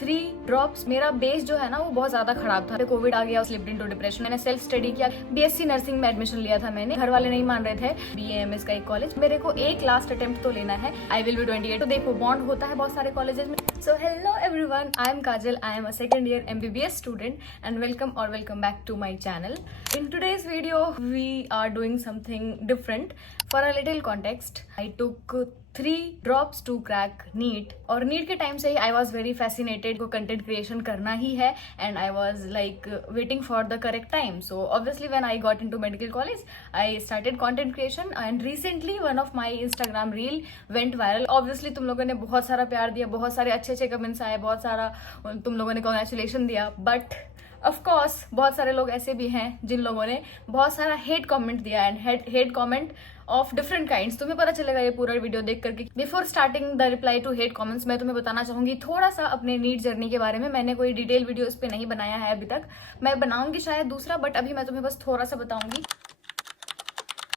3 drops. मेरा base जो है ना वो बहुत ज्यादा खराब था। कोविड आ गया, स्लिप्ड इनटू डिप्रेशन। मैंने सेल्फ स्टडी किया, बीएससी नर्सिंग में एडमिशन लिया था मैंने। घर वाले नहीं मान रहे थे, बीएएमएस का एक कॉलेज। मेरे को एक लास्ट अटेम्प्ट तो लेना है। आई विल बी 28। तो देखो बॉन्ड होता है बहुत सारे कॉलेजेस में। So hello everyone, I am Kajal, I am a second year MBBS student and welcome back to my channel. In today's video, we are doing something different. For a little context, I took 3 drops to crack NEET. और NEET के time से ही I was very fascinated को content creation करना ही है and I was like waiting for the correct time. So obviously when I got into medical college, I started content creation and recently one of my Instagram reel went viral. Obviously तुम लोगों ने बहुत सारा प्यार दिया, बहुत सारे अच्छे कमेंट्स आए, बहुत सारा तुम लोगों ने कॉन्ग्रेचुलेशन दिया, बट ऑफ कोर्स बहुत सारे लोग ऐसे भी हैं जिन लोगों ने बहुत सारा हेट कमेंट दिया and hate comment of different kinds. तुम्हें पता चलेगा ये पूरा वीडियो देख करके. Before starting the reply to hate comments, मैं तुम्हें बताना चाहूंगी थोड़ा सा अपने नीट जर्नी के बारे में. मैंने कोई डिटेल वीडियो इस पे नहीं बनाया है अभी तक, मैं बनाऊंगी शायद दूसरा, बट अभी मैं तुम्हें बस थोड़ा सा बताऊंगी.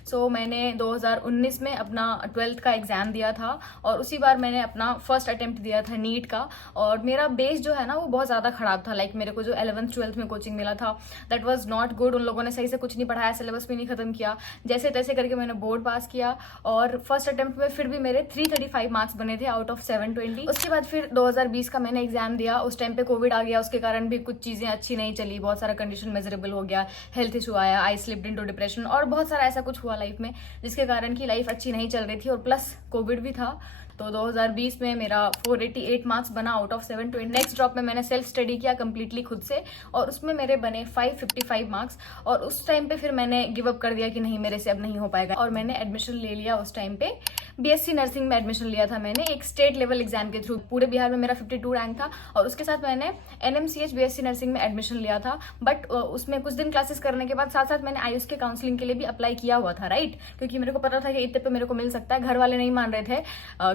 सो मैंने 2019 में अपना 12th का एग्जाम दिया था और उसी बार मैंने अपना फर्स्ट अटेम्प्ट दिया था नीट का. और मेरा बेस जो है ना वो बहुत ज़्यादा खराब था. मेरे को जो 11th 12th में कोचिंग मिला था दैट वाज नॉट गुड. उन लोगों ने सही से कुछ नहीं पढ़ाया, सिलेबस भी नहीं खत्म किया. जैसे तैसे करके मैंने बोर्ड पास किया और फर्स्ट अटेम्प्ट में फिर भी मेरे 335 मार्क्स बने थे आउट ऑफ 720. उसके बाद फिर 2020 का मैंने एग्जाम दिया. उस टाइम पे कोविड आ गया, उसके कारण भी कुछ चीज़ें अच्छी नहीं चली. बहुत सारा कंडीशन मेजरेबल हो गया, हेल्थ इशू आया, आई स्लिप्ड इनटू डिप्रेशन और बहुत सारा ऐसा कुछ हुआ लाइफ में जिसके कारण की लाइफ अच्छी नहीं चल रही थी और प्लस कोविड भी था. तो 2020 में मेरा 488 मार्क्स बना आउट ऑफ 720. नेक्स्ट ड्रॉप में मैंने सेल्फ स्टडी किया कंप्लीटली खुद से और उसमें मेरे बने 555 मार्क्स. और उस टाइम पे फिर मैंने गिव अप कर दिया कि नहीं मेरे से अब नहीं हो पाएगा और मैंने एडमिशन ले लिया. उस टाइम पे बीएससी नर्सिंग में एडमिशन लिया था मैंने एक स्टेट लेवल एग्जाम के थ्रू. पूरे बिहार में मेरा 52 रैंक था और उसके साथ मैंने NMCH बीएससी नर्सिंग में एडमिशन लिया था. बट उसमें कुछ दिन क्लासेस करने के बाद साथ साथ मैंने आयुष के काउंसलिंग के लिए भी अप्लाई किया हुआ था, राइट, क्योंकि मेरे को पता था कि इतने पे मेरे को मिल सकता है. घर वाले नहीं मान रहे थे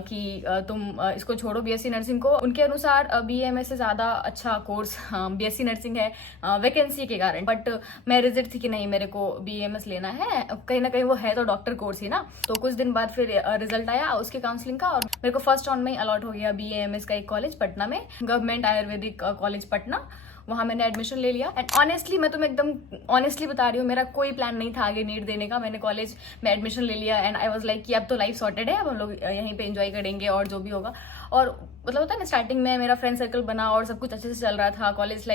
कि तुम इसको छोड़ो बीएससी नर्सिंग को. उनके अनुसार BAMS से ज्यादा अच्छा कोर्स बीएससी नर्सिंग है वैकेंसी के कारण. बट मैं रिजिड थी कि नहीं मेरे को BAMS लेना है, कहीं ना कहीं वो है तो डॉक्टर कोर्स ही ना. तो कुछ दिन बाद फिर रिजल्ट आया उसके काउंसलिंग का और मेरे को फर्स्ट राउंड में ही अलॉट हो गया BAMS का एक कॉलेज पटना में, गवर्नमेंट आयुर्वेदिक कॉलेज पटना. वहां मैंने एडमिशन ले लिया एंड ऑनेस्टली मैं तुम्हें एकदम ऑनेस्टली बता रही हूँ, मेरा कोई प्लान नहीं था आगे नीट देने का. मैंने कॉलेज में एडमिशन ले लिया एंड आई वाज लाइक कि अब तो लाइफ सॉर्टेड है, अब हम लोग यहीं पे एंजॉय करेंगे और जो भी होगा. और मतलब होता है ना, स्टार्टिंग में मेरा फ्रेंड सर्कल बना और सब कुछ अच्छे से चल रहा था. कॉलेज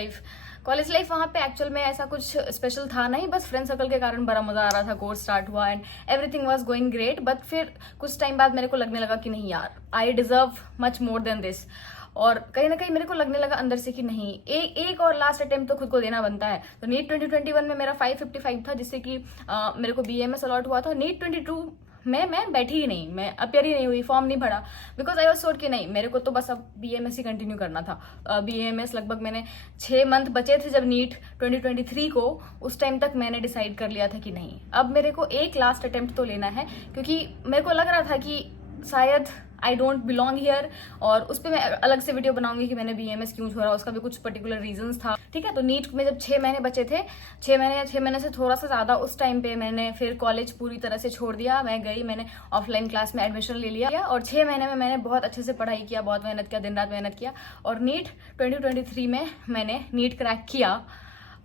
लाइफ वहाँ पे एक्चुअल में ऐसा कुछ स्पेशल था नहीं, बस फ्रेंड सर्कल के कारण बड़ा मजा आ रहा था. कोर्स स्टार्ट हुआ and everything was going great. But फिर कुछ टाइम बाद मेरे को लगने लगा कि नहीं यार, I deserve much more than this. और कहीं ना कहीं मेरे को लगने लगा अंदर से कि नहीं, एक और लास्ट अटेम्प्ट तो खुद को देना बनता है. तो नीट 2021 में मेरा 555 था जिससे कि मेरे को BAMS अलॉट हुआ था. नीट 22 में मैं बैठी ही नहीं, मैं अपियर ही नहीं हुई, फॉर्म नहीं भरा, बिकॉज आई वाज श्योर कि नहीं मेरे को तो बस अब BAMS ही कंटिन्यू करना था. BAMS लगभग मैंने 6 मंथ बचे थे जब नीट 2023 को, उस टाइम तक मैंने डिसाइड कर लिया था कि नहीं अब मेरे को एक लास्ट अटेम्प्ट तो लेना है, क्योंकि मेरे को लग रहा था कि शायद आई डोंट बिलोंग हियर. और उस पर मैं अलग से वीडियो बनाऊंगी कि मैंने BAMS क्यों छोड़ा, उसका भी कुछ पर्टिकुलर रीजंस था, ठीक है. तो नीट में जब 6 महीने बचे थे, 6 महीने से थोड़ा सा ज्यादा, उस टाइम पे मैंने फिर कॉलेज पूरी तरह से छोड़ दिया. मैं गई, मैंने ऑफलाइन क्लास में एडमिशन ले लिया और 6 महीने में मैंने बहुत अच्छे से पढ़ाई किया, बहुत मेहनत किया, दिन रात मेहनत किया और नीट 2023 में मैंने नीट क्रैक किया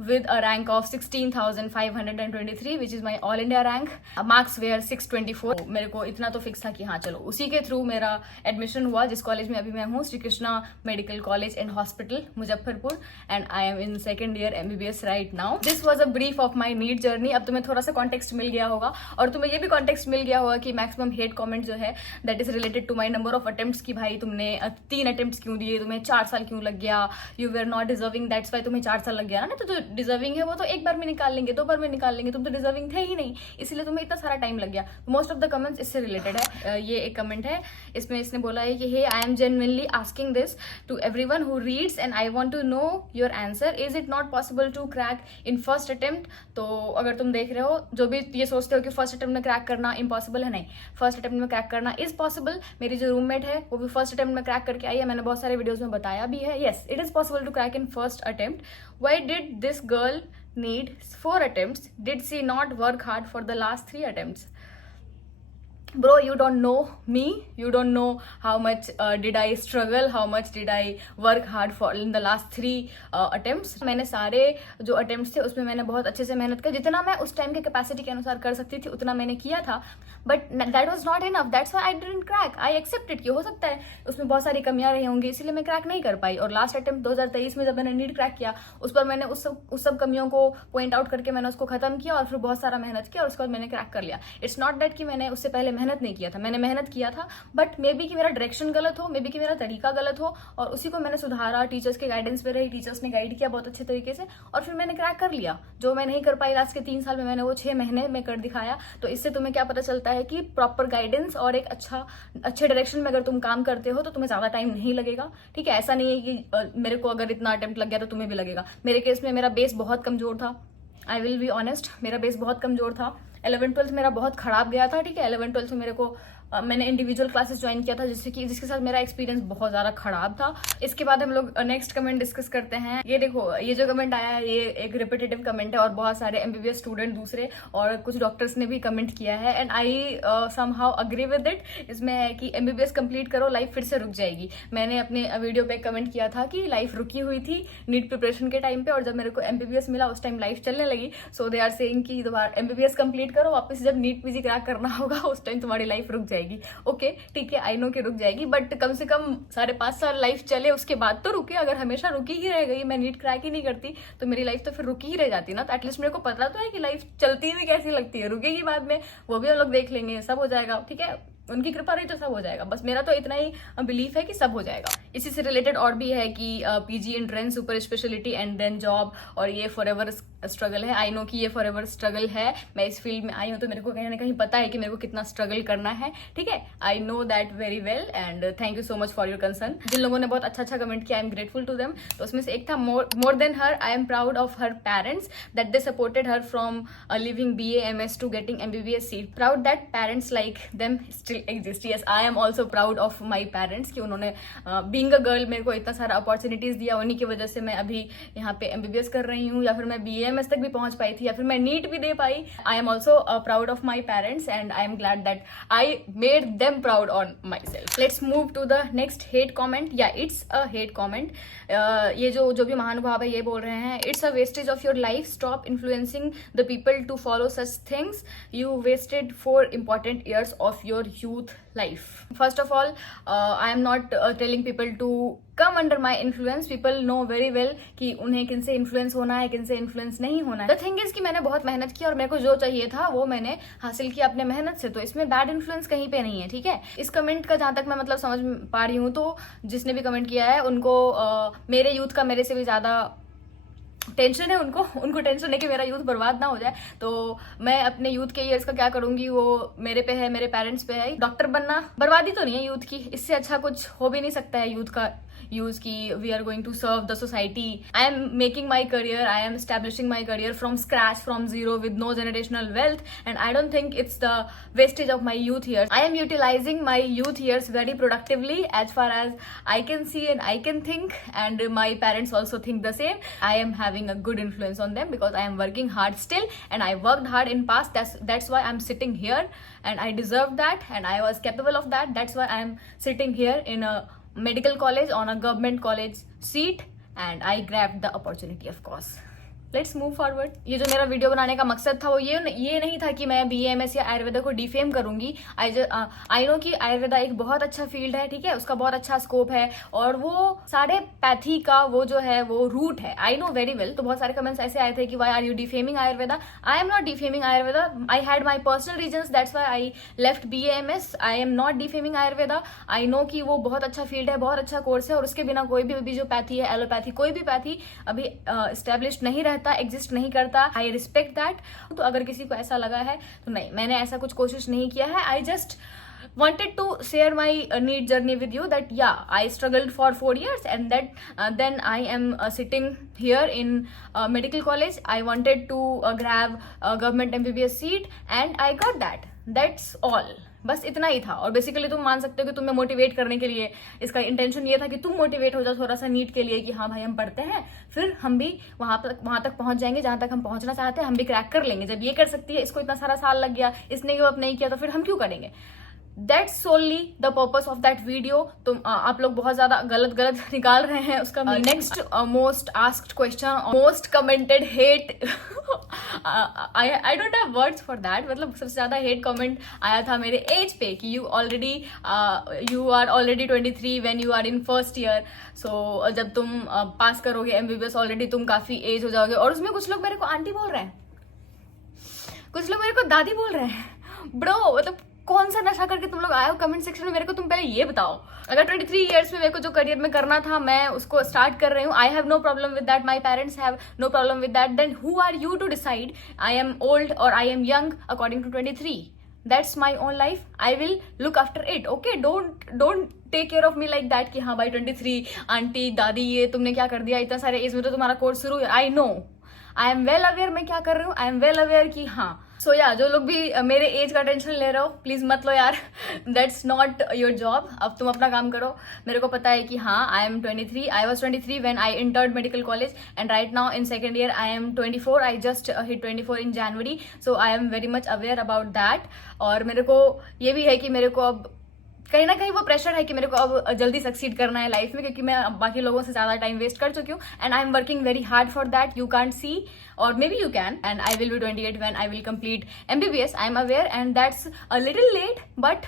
with a rank of 16,523 which is my all India rank. Marks were 624. मेरे को इतना तो फिक्स था कि हाँ चलो उसी के थ्रू मेरा एडमिशन हुआ जिस कॉलेज में अभी मैं हूँ, Shri Krishna medical college and hospital Muzaffarpur, and I am in second year MBBS right now. This was a brief of my NEET journey. अब तुम्हें थोड़ा सा कॉन्टेक्स्ट मिल गया होगा और तुम्हें ये भी कॉन्टेक्स्ट मिल गया होगा कि मैक्सिमम हेट कॉमेंट जो है that is related to my number of attempts कि भाई तुमने 3 अटेम्प्ट्स क्यों दिए, तुम्हें 4 साल क्यों लग गया, you were not deserving, that's why तुम्हें 4 साल लग गया ना. तो डिजर्विंग है वो तो एक बार में निकाल लेंगे, 2 बार में निकाल लेंगे, तुम तो डिजर्विंग थे ही नहीं, इसलिए तुम्हें इतना सारा टाइम लग गया. मोस्ट ऑफ द कमेंट्स इससे रिलेटेड है. ये एक कमेंट है, इसमें इसने बोला है कि hey I am genuinely asking this to everyone who reads and I want to know your answer, is it not possible to crack in first attempt. तो अगर तुम देख रहे हो जो भी ये सोचते हो कि फर्स्ट अटेम्प्ट में क्रैक करना इम्पॉसिबल है, नहीं, फर्स्ट अटेम्प्ट में क्रैक करना इज पॉसिबल. मेरी जो रूममेट है वो भी फर्स्ट अटेम्प्ट में क्रैक करके आई है, मैंने बहुत सारे वीडियोज में बताया भी है. Yes, it is possible to crack in first attempt. Why did this girl need 4 attempts? Did she not work hard for the last 3 attempts? bro, you don't know me, you don't know how much did I struggle, how much did I work hard for in the last 3 attempts. मैंने सारे जो attempts थे उसमें मैंने बहुत अच्छे से मेहनत की, जितना मैं उस टाइम के कैपेसिटी के अनुसार कर सकती थी उतना मैंने किया था, but that was not enough, that's why I didn't crack. I accepted कि हो सकता है उसमें बहुत सारी कमियां रही होंगी, इसलिए मैं क्रैक नहीं कर पाई। और लास्ट अटेम्प्ट 2023 में जब मैंने नीट क्रैक किया, उस पर मैंने उस सब कमियों को पॉइंट आउट करके मैंने उसको खत्म किया और फिर बहुत सारा मेहनत किया और उसके बाद मैंने क्रैक कर लिया। इट्स नॉट दैट कि मैंने उससे पहले मेहनत नहीं किया था, मैंने मेहनत किया था, बट मे बी कि मेरा डायरेक्शन गलत हो, मे बी कि मेरा तरीका गलत हो, और उसी को मैंने सुधारा, टीचर्स के गाइडेंस पे रही, टीचर्स ने गाइड किया बहुत अच्छे तरीके से, और फिर मैंने क्रैक कर लिया। जो मैं नहीं कर पाई लास्ट के 3 साल में, मैंने वो 6 महीने में कर दिखाया। तो इससे तुम्हें क्या पता चलता है कि प्रॉपर गाइडेंस और एक अच्छे डायरेक्शन में अगर तुम काम करते हो तो तुम्हें ज्यादा टाइम नहीं लगेगा। ठीक है, ऐसा नहीं है कि मेरे को अगर इतना अटेम्प्ट लग गया तो तुम्हें भी लगेगा। मेरे केस में मेरा बेस बहुत कमजोर था, आई विल बी ऑनेस्ट, मेरा बेस बहुत कमजोर था। 11th-12th मेरा बहुत खराब गया था। ठीक है, 11th-12th में मेरे को मैंने इंडिविजुअल क्लासेस ज्वाइन किया था, जिसके साथ मेरा एक्सपीरियंस बहुत ज्यादा खराब था। इसके बाद हम लोग नेक्स्ट कमेंट डिस्कस करते हैं। ये देखो, ये जो कमेंट आया है ये एक रिपीटेटिव कमेंट है, और बहुत सारे एमबीबीएस स्टूडेंट दूसरे और कुछ डॉक्टर्स ने भी कमेंट किया है, and I somehow agree with it. इसमें है कि एमबीबीएस कंप्लीट करो, लाइफ फिर से रुक जाएगी। मैंने अपने वीडियो पे कमेंट किया था कि लाइफ रुकी हुई थी नीट प्रिपरेशन के टाइम पे, और जब मेरे को एमबीबीएस मिला उस टाइम लाइफ चलने लगी। सो दे आर सेइंग कि दोबारा एमबीबीएस कंप्लीट करो, वापस जब नीट पीजी क्रैक करना होगा उस टाइम तुम्हारी लाइफ रुक जाएगी। ओके, ठीक है, आई नो कि रुक जाएगी, बट कम से कम 5.5 साल लाइफ चले उसके बाद तो रुके। अगर हमेशा रुकी ही रह गई, मैं नीट क्रैक ही नहीं करती, तो मेरी लाइफ तो फिर रुकी ही रह जाती ना। तो एटलीस्ट मेरे को पता तो है कि लाइफ चलती हुई कैसी लगती है, रुकेगी बाद में, वो भी हम लोग देख लेंगे, सब हो जाएगा। ठीक है, उनकी कृपा रही तो सब हो जाएगा। बस मेरा तो इतना ही बिलीफ है कि सब हो जाएगा। इसी से रिलेटेड और भी है कि PG entrance, super speciality and then job, और ये फॉरएवर स्ट्रगल है। आई नो कि ये फॉरएवर स्ट्रगल है। मैं इस फील्ड में आई हूँ तो मेरे को कहीं ना कहीं पता है कि मेरे को कितना स्ट्रगल करना है। ठीक है, I know that very well, and thank you so much for your concern. जिन लोगों ने बहुत अच्छा कमेंट किया, I am grateful to them. तो उसमें से एक था, more than her I am proud of her parents that they supported her from leaving BA MS to getting MBBS seat. Proud that parents like them still exist. Yes, I am also proud of my parents कि उन्होंने being a girl मेरे को इतना सारा opportunities दिया। उन्हीं की वजह से मैं अभी यहाँ पे MBBS कर रही हूँ, या फिर मैं BA MS तक भी पहुंच पाई थी, या फिर मैं नीट भी दे पाई। I am also proud of my parents, and I am glad that I made them proud on my self. Let's move to the next hate comment. या इट्स अ हेट कॉमेंट। ये जो भी महानुभाव है ये बोल रहे हैं, it's a wastage of your life, stop influencing the people to follow such things, you wasted 4 important years of your youth life. First of all, I am not telling people to come under my influence. People know very well कि उन्हें किन से influence होना है, किन से influence नहीं होना है। The thing is कि मैंने बहुत मेहनत की और मेरे को जो चाहिए था वो मैंने हासिल किया अपने मेहनत से, तो इसमें बैड इन्फ्लुएंस कहीं पे नहीं है। ठीक है, इस कमेंट का जहां तक मैं मतलब समझ पा रही हूँ, तो जिसने भी कमेंट किया है उनको मेरे यूथ का मेरे से भी ज्यादा टेंशन है। उनको टेंशन है कि मेरा यूथ बर्बाद ना हो जाए। तो मैं अपने यूथ के ईयर्स का क्या करूंगी, वो मेरे पे है, मेरे पेरेंट्स पे है। डॉक्टर बनना बर्बादी तो नहीं है यूथ की, इससे अच्छा कुछ हो भी नहीं सकता है यूथ का यूज की we are going to serve the society. I am making my career, I am establishing my career from scratch, from zero, with no generational wealth, and I don't think it's the wastage of my youth years. I am utilizing my youth years very productively as far as I can see and I can think, and my parents also think the same. I am having a good influence on them because I am working hard still, and I worked hard in past. That's why I'm sitting here, and I deserve that, and I was capable of that. That's why I'm sitting here in a medical college on a government college seat, and I grabbed the opportunity, of course. Let's move forward. ये जो मेरा video बनाने का मकसद था वो ये नहीं था कि मैं BA MS या आयुर्वेदा को डिफेम करूंगी। आई नो कि आयुर्वेदा एक बहुत अच्छा फील्ड है, ठीक है, उसका बहुत अच्छा स्कोप है, और वो सारे पैथी का वो जो है वो रूट है। I know very well. तो बहुत सारे कमेंट्स ऐसे आए थे कि why are you defaming Ayurveda. I am not defaming Ayurveda, I had my personal reasons, that's why I left BA MS। I am not defaming Ayurveda. I know कि वो बहुत अच्छा फील्ड है, बहुत अच्छा कोर्स है, और उसके बिना कोई भी जो पैथी है, एलोपैथी, कोई भी पैथी अभी एस्टेब्लिश नहीं रहता, एग्जिस्ट नहीं करता। आई रिस्पेक्ट दैट। तो अगर किसी को ऐसा लगा है तो नहीं, मैंने ऐसा कुछ कोशिश नहीं किया है। I just wanted to share my NEET journey with you, that yeah, I struggled for 4 years, and that then I am sitting here in medical college. I wanted to grab a government MBBS seat, and I got that. That's all. बस इतना ही था। और basically तुम मान सकते हो कि तुम्हें मोटिवेट करने के लिए इसका इंटेंशन ये था कि तुम मोटिवेट हो जाओ थोड़ा सा नीट के लिए कि हाँ भाई हम पढ़ते हैं, फिर हम भी वहां तक पहुंच जाएंगे जहां तक हम पहुंचना चाहते हैं, हम भी क्रैक कर लेंगे। जब ये कर सकती है, इसको इतना सारा साल लग गया, इसने गिव अप नहीं किया, तो फिर हम क्यों करेंगे। That's solely the purpose of that video। तुम आप लोग बहुत ज्यादा गलत निकाल रहे हैं उसका। Next most asked question, most commented hate, I don't have words for that. मतलब सबसे ज्यादा हेट कमेंट आया था मेरे एज पे कि you are already 23 when you are in first year. So जब तुम पास करोगे एमबीबीएस ऑलरेडी तुम काफी एज हो जाओगे। और उसमें कुछ लोग मेरे को आंटी बोल रहे हैं, कुछ लोग मेरे को दादी बोल रहे हैं। ब्रो मतलब कौन सा नशा करके तुम लोग आए हो कमेंट सेक्शन में, मेरे को तुम पहले ये बताओ। अगर 23 इयर्स में मेरे को जो करियर में करना था मैं उसको स्टार्ट कर रही हूँ, I have no problem with that, my parents have no problem with that, then who are you to decide I am old और I am young according to 23। That's my own life, I will look after it. Okay, don't take care of me like that कि हाँ भाई 23 aunty दादी ये तुमने क्या कर दिया, इतना सारे एज में तो तुम्हारा कोर्स शुरू है। I no, I am well aware मैं क्या कर रही हूँ, आई एम वेल अवेयर कि हाँ। सो या जो लोग भी मेरे एज का टेंशन ले रहे हो प्लीज मत लो यार, दैट्स नॉट योर जॉब। अब तुम अपना काम करो। मेरे को पता है कि हाँ I am 23, I was 23 when I entered medical college and right now in second year I am 24, I just hit 24 in January. So I am very much aware about that. और मेरे को ये भी है कि मेरे को अब कहीं ना कहीं वो प्रेशर है कि मेरे को अब जल्दी सक्सीड करना है लाइफ में, क्योंकि मैं बाकी लोगों से ज्यादा टाइम वेस्ट कर चुकी हूँ and I am working very hard for that. You can't see और maybe you can, and I will be 28 when I will complete MBBS। I am aware and that's a little late but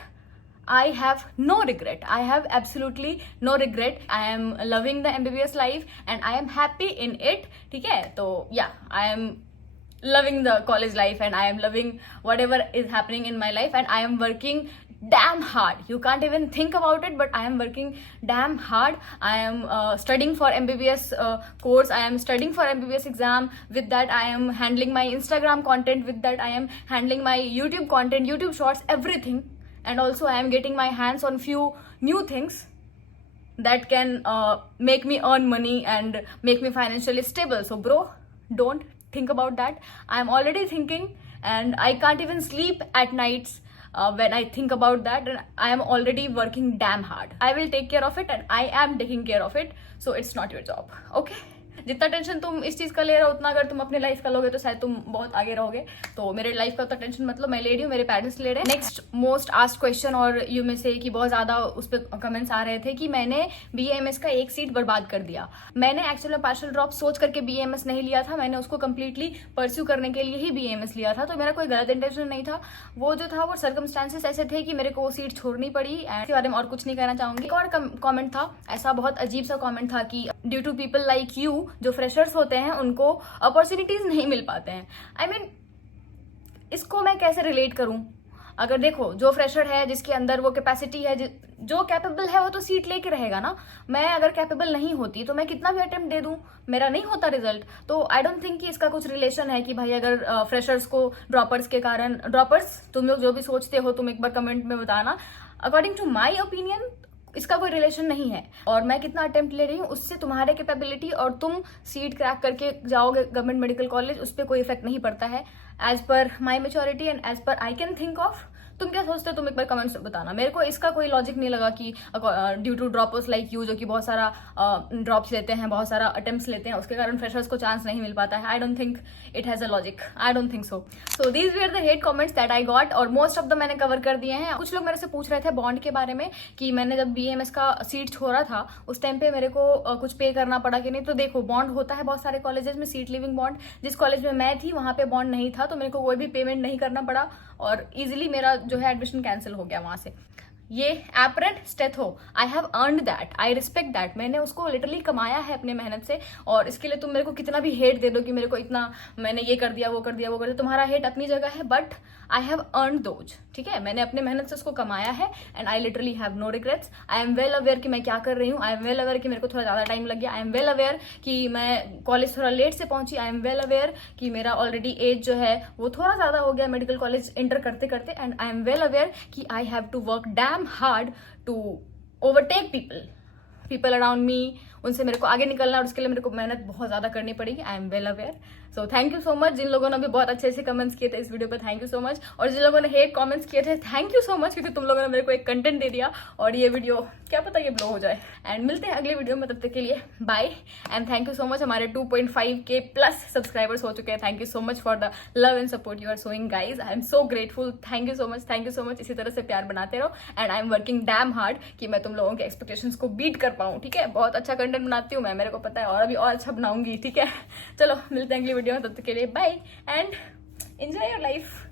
I have no regret. I have absolutely no regret. I am loving the MBBS life and I am happy in it. ठीक है, तो yeah, I am loving the college life and I am loving whatever is happening in my life and I am working damn hard. You can't even think about it, but I am working damn hard. I am studying for MBBS course. I am studying for MBBS exam. With that, I am handling my Instagram content. With that, I am handling my YouTube content, YouTube shorts, everything. And also, I am getting my hands on few new things that can make me earn money and make me financially stable. So, bro, don't think about that. I am already thinking, and I can't even sleep at nights. When I think about that, and I am already working damn hard. I will take care of it and I am taking care of it. So it's not your job. Okay? जितना tension तुम इस चीज का ले रहे हो उतना अगर तुम अपने लाइफ का लोगे तो शायद तुम बहुत आगे रहोगे। तो मेरे लाइफ का उतना टेंशन मतलब मैं ले रही हूँ, मेरे पेरेंट्स ले रहे हैं। नेक्स्ट मोस्ट आस्क्ड क्वेश्चन, और यू में से कि बहुत ज्यादा उस पर कमेंट्स आ रहे थे कि मैंने BAMS का एक सीट बर्बाद कर दिया। मैंने एक्चुअली पार्शियल ड्रॉप सोच करके BAMS नहीं लिया था, मैंने उसको कंप्लीटली परस्यू करने के लिए ही BAMS लिया था। तो मेरा कोई गलत इंटेंशन नहीं था, वो जो था वो सर्कमस्टांसेस ऐसे थे कि मेरे को वो सीट छोड़नी पड़ी। एंड इसके बारे में और कुछ नहीं कहना चाहूंगी। एक और कॉमेंट था, ऐसा बहुत अजीब सा कॉमेंट था कि due to people like you, जो फ्रेशर्स होते हैं उनको अपॉर्चुनिटीज नहीं मिल पाते हैं। आई मीन इसको मैं कैसे रिलेट करूं। अगर देखो जो फ्रेशर है जिसके अंदर वो कैपेसिटी है, जो कैपेबल है वो तो सीट लेके रहेगा ना। मैं अगर कैपेबल नहीं होती तो मैं कितना भी अटेम्प्ट दे दूं, मेरा नहीं होता रिजल्ट। तो आई डोंट थिंक कि इसका कुछ रिलेशन है कि भाई अगर फ्रेशर्स को ड्रॉपर्स के कारण, ड्रॉपर्स तुम लोग जो भी सोचते हो तुम एक बार कमेंट में बताना। अकॉर्डिंग टू माई ओपिनियन इसका कोई रिलेशन नहीं है। और मैं कितना अटेम्प्ट ले रही हूँ उससे तुम्हारे कैपेबिलिटी और तुम सीट क्रैक करके जाओगे गवर्नमेंट मेडिकल कॉलेज, उस पर कोई इफेक्ट नहीं पड़ता है। As per my maturity and as per I can think of. तुम क्या सोचते हो तुम एक बार कमेंट्स में बताना। मेरे को इसका कोई लॉजिक नहीं लगा कि due to droppers like you, जो कि बहुत सारा ड्रॉप्स लेते हैं, बहुत सारा अटेम्प्ट्स लेते हैं, उसके कारण फ्रेशर्स को चांस नहीं मिल पाता है। आई don't think it has a logic, I don't think so. So these were the hate comments that I got, और मोस्ट ऑफ द मैंने कवर कर दिए हैं। कुछ लोग मेरे से पूछ रहे थे बॉन्ड के बारे में कि मैंने जब BAMS का सीट छोड़ा था उस टाइम पे मेरे को कुछ पे करना पड़ा कि नहीं। तो देखो बॉन्ड होता है बहुत सारे कॉलेजेस में, सीट लिविंग बॉन्ड। जिस कॉलेज में मैं थी वहां पे बॉन्ड नहीं था, तो मेरे को कोई भी पेमेंट नहीं करना पड़ा और इजिली मेरा जो है एडमिशन कैंसिल हो गया वहां से। ये एपरेंट stetho, I have earned that, I respect that. मैंने उसको लिटरली कमाया है अपने मेहनत से, और इसके लिए तुम मेरे को कितना भी हेट दे दो कि मेरे को इतना मैंने ये कर दिया वो कर दिया वो कर दिया, तुम्हारा हेट अपनी जगह है, but I have earn those. ठीक है, मैंने अपने मेहनत से उसको कमाया है and I literally have no regrets. I am well aware कि मैं क्या कर रही हूँ, आई एम वेल अवेयर कि मेरे को थोड़ा ज्यादा टाइम लग गया, आई एम वेल अवेयर कि मैं कॉलेज थोड़ा लेट से पहुंची, आई एम वेल अवेयर कि मेरा ऑलरेडी एज जो है वो थोड़ा ज्यादा हो गया मेडिकल कॉलेज एंटर करते करते, and I am well aware कि I have to work damn hard to overtake people. People around me, उनसे मेरे को आगे निकलना है और उसके लिए मेरे को मेहनत बहुत ज़्यादा करनी पड़ेगी। I am well aware. So thank you so much. जिन लोगों ने भी बहुत अच्छे अच्छे कमेंट्स किए थे इस वीडियो पे, थैंक यू सो मच। और जिन लोगों ने हेट कमेंट्स किए थे, थैंक यू सो मच, क्योंकि तुम लोगों ने मेरे को एक कंटेंट दे दिया और ये वीडियो क्या पता ये ब्लो हो जाए। एंड मिलते हैं अगले वीडियो में, तब तक के लिए bye and thank you so much. हमारे 2.5K प्लस सब्सक्राइबर्स हो चुके हैं। Thank you so much for the love and support you are showing guys. I am so grateful. Thank you so much, thank you so much. इसी तरह से प्यार बनाते रहो and I am working damn hard कि मैं तुम लोगों के एक्सपेक्टेशंस को बीट कर पाऊँ। ठीक है, बहुत अच्छा कंटेंट बनाती हूँ मैं, मेरे को पता है, और अभी और अच्छा बनाऊंगी। ठीक है, चलो मिलते हैं अगली वीडियो में, तब तक के लिए bye and enjoy your life.